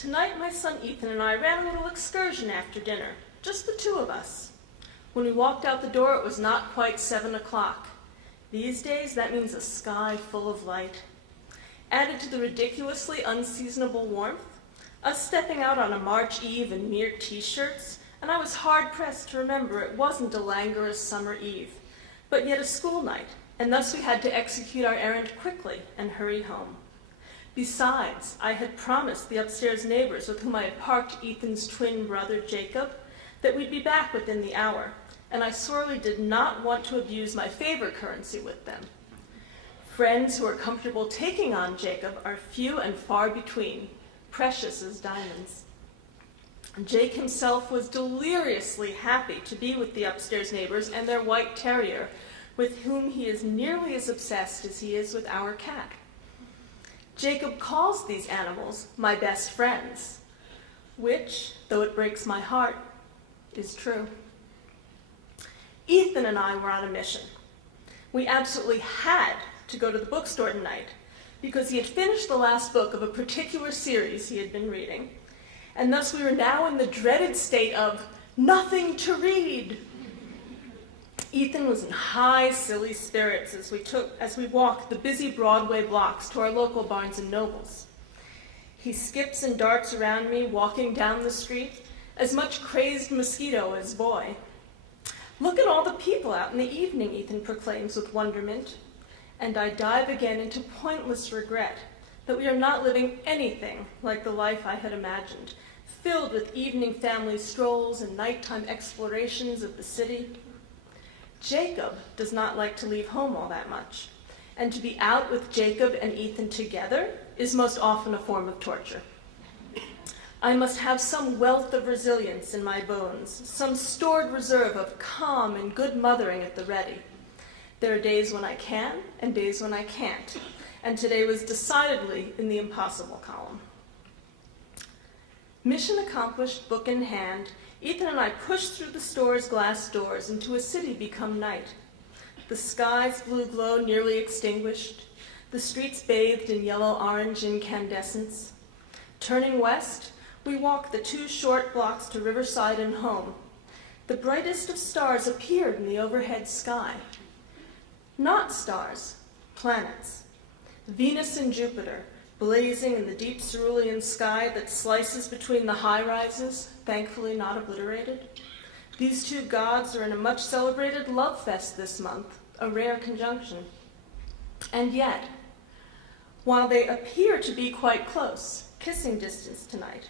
Tonight, my son Ethan and I ran a little excursion after dinner, just the two of us. When we walked out the door, it was not quite 7 o'clock. These days, that means a sky full of light. Added to the ridiculously unseasonable warmth, us stepping out on a March eve in mere t-shirts, and I was hard-pressed to remember it wasn't a languorous summer eve, but yet a school night, and thus we had to execute our errand quickly and hurry home. Besides, I had promised the upstairs neighbors with whom I had parked Ethan's twin brother, Jacob, that we'd be back within the hour, and I sorely did not want to abuse my favor currency with them. Friends who are comfortable taking on Jacob are few and far between, precious as diamonds. Jake himself was deliriously happy to be with the upstairs neighbors and their white terrier, with whom he is nearly as obsessed as he is with our cat. Jacob calls these animals my best friends, which, though it breaks my heart, is true. Ethan and I were on a mission. We absolutely had to go to the bookstore tonight because he had finished the last book of a particular series he had been reading, and thus we were now in the dreaded state of nothing to read. Ethan was in high, silly spirits as we walked the busy Broadway blocks to our local Barnes & Nobles. He skips and darts around me, walking down the street, as much crazed mosquito as boy. "Look at all the people out in the evening," Ethan proclaims with wonderment, and I dive again into pointless regret that we are not living anything like the life I had imagined, filled with evening family strolls and nighttime explorations of the city. Jacob does not like to leave home all that much, and to be out with Jacob and Ethan together is most often a form of torture. I must have some wealth of resilience in my bones, some stored reserve of calm and good mothering at the ready. There are days when I can and days when I can't, and today was decidedly in the impossible column. Mission accomplished, book in hand, Ethan and I pushed through the store's glass doors into a city become night. The sky's blue glow nearly extinguished, the streets bathed in yellow-orange incandescence. Turning west, we walked the 2 short blocks to Riverside and home. The brightest of stars appeared in the overhead sky. Not stars, planets. Venus and Jupiter, blazing in the deep cerulean sky that slices between the high-rises, thankfully not obliterated. These 2 gods are in a much-celebrated love fest this month, a rare conjunction. And yet, while they appear to be quite close, kissing distance tonight,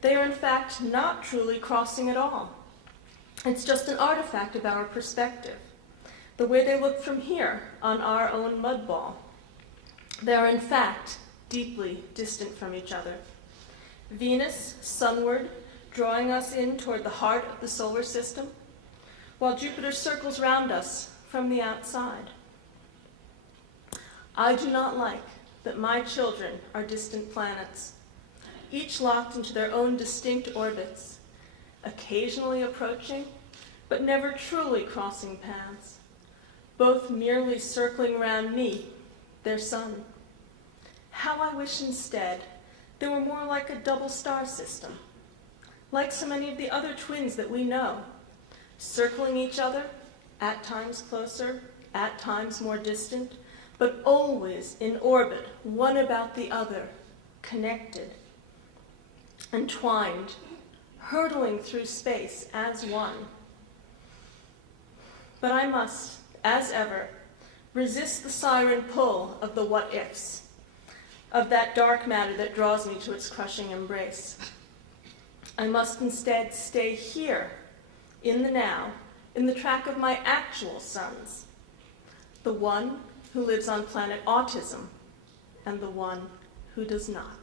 they are in fact not truly crossing at all. It's just an artifact of our perspective, the way they look from here on our own mud ball. They are in fact deeply distant from each other. Venus, sunward, drawing us in toward the heart of the solar system, while Jupiter circles round us from the outside. I do not like that my children are distant planets, each locked into their own distinct orbits, occasionally approaching, but never truly crossing paths, both merely circling around me, their sun. How I wish instead they were more like a double star system, like so many of the other twins that we know, circling each other, at times closer, at times more distant, but always in orbit, one about the other, connected, entwined, hurtling through space as one. But I must, as ever, resist the siren pull of the what-ifs, of that dark matter that draws me to its crushing embrace. I must instead stay here, in the now, in the track of my actual sons, the one who lives on planet autism and the one who does not.